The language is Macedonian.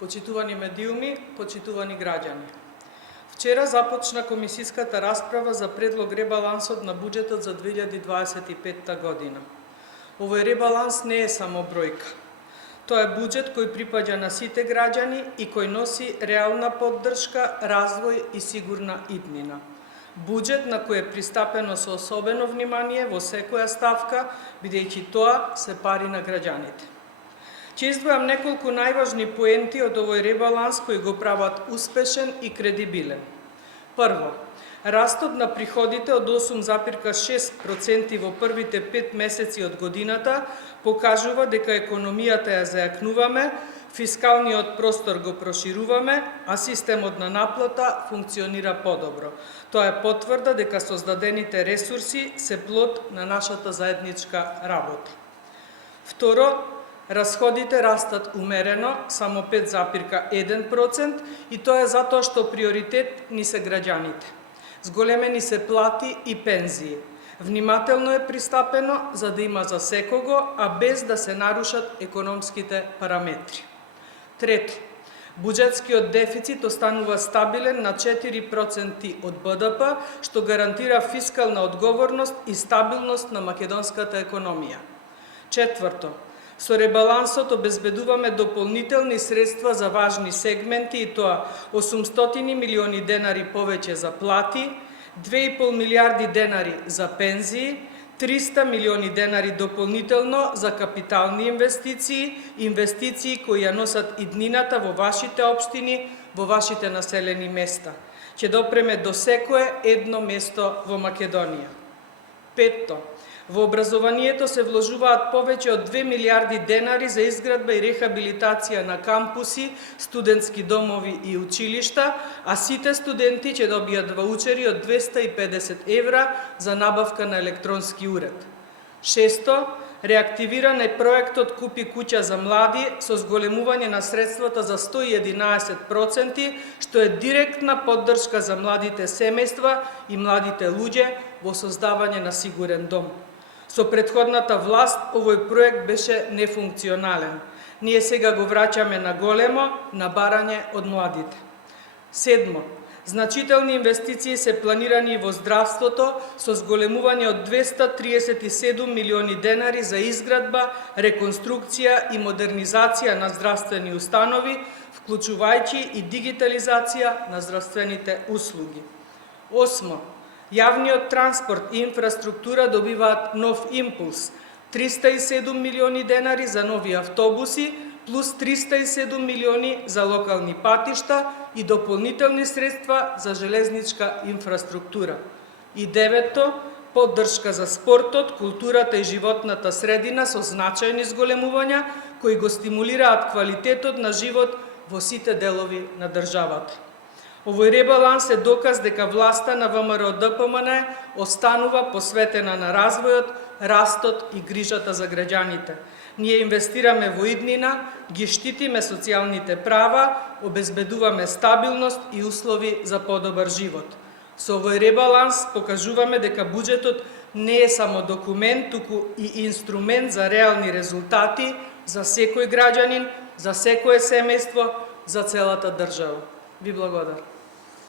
Почитувани медиуми, почитувани граѓани. Вчера започна комисиската расправа за предлог ребалансот на буџетот за 2025 година. Овој ребаланс не е само бројка. Тоа е буџет кој припаѓа на сите граѓани и кој носи реална поддршка, развој и сигурна иднина. Буџет на кој е пристапено со особено внимание во секоја ставка, бидејќи тоа се пари на граѓаните. Ќе издвојам неколку најважни поенти од овој ребаланс кои го прават успешен и кредибилен. Прво, растот на приходите од 8,6% во првите 5 месеци од годината покажува дека економијата ја зајакнуваме, фискалниот простор го прошируваме, а системот на наплата функционира подобро. Тоа е потврда дека создадените ресурси се плод на нашата заедничка работа. Второ, расходите растат умерено, само 5,1%, и тоа е затоа што приоритет ни се граѓаните. Зголемени се плати и пензии. Внимателно е пристапено за да има за секого, а без да се нарушат економските параметри. Трето, буџетскиот дефицит останува стабилен на 4% од БДП, што гарантира фискална одговорност и стабилност на македонската економија. Четврто, со ребалансот обезбедуваме дополнителни средства за важни сегменти, и тоа 800 милиони денари повеќе за плати, 2,5 милиарди денари за пензии, 300 милиони денари дополнително за капитални инвестиции кои ја носат иднината во вашите општини, во вашите населени места. Ќе допреме до секое едно место во Македонија. Петто, во образованието се вложуваат повеќе од 2 милиарди денари за изградба и рехабилитација на кампуси, студентски домови и училишта, а сите студенти ќе добијат ваучери од 250 евра за набавка на електронски уред. Шесто, реактивиран е проектот Купи куќа за млади со зголемување на средствата за 111%, што е директна поддршка за младите семејства и младите луѓе во создавање на сигурен дом. Со претходната власт овој проект беше нефункционален. Ние сега го враќаме на големо, на барање од младите. Седмо, значителни инвестиции се планирани во здравството со зголемување од 237 милиони денари за изградба, реконструкција и модернизација на здравствени установи, вклучувајќи и дигитализација на здравствените услуги. Осмо, јавниот транспорт и инфраструктура добиваат нов импулс. 307 милиони денари за нови автобуси, плюс 307 милиони за локални патишта и дополнителни средства за железничка инфраструктура. И девето, поддршка за спортот, културата и животната средина со значајни зголемувања кои го стимулираат квалитетот на живот во сите делови на државата. Овој ребаланс е доказ дека власта на ВМРО-ДПМН останува посветена на развојот, растот и грижата за граѓаните. Ние инвестираме во иднина, ги штитиме социјалните права, обезбедуваме стабилност и услови за подобар живот. Со овој ребаланс покажуваме дека буџетот не е само документ, туку и инструмент за реални резултати за секој граѓанин, за секое семејство, за целата држава. Ви благодарам.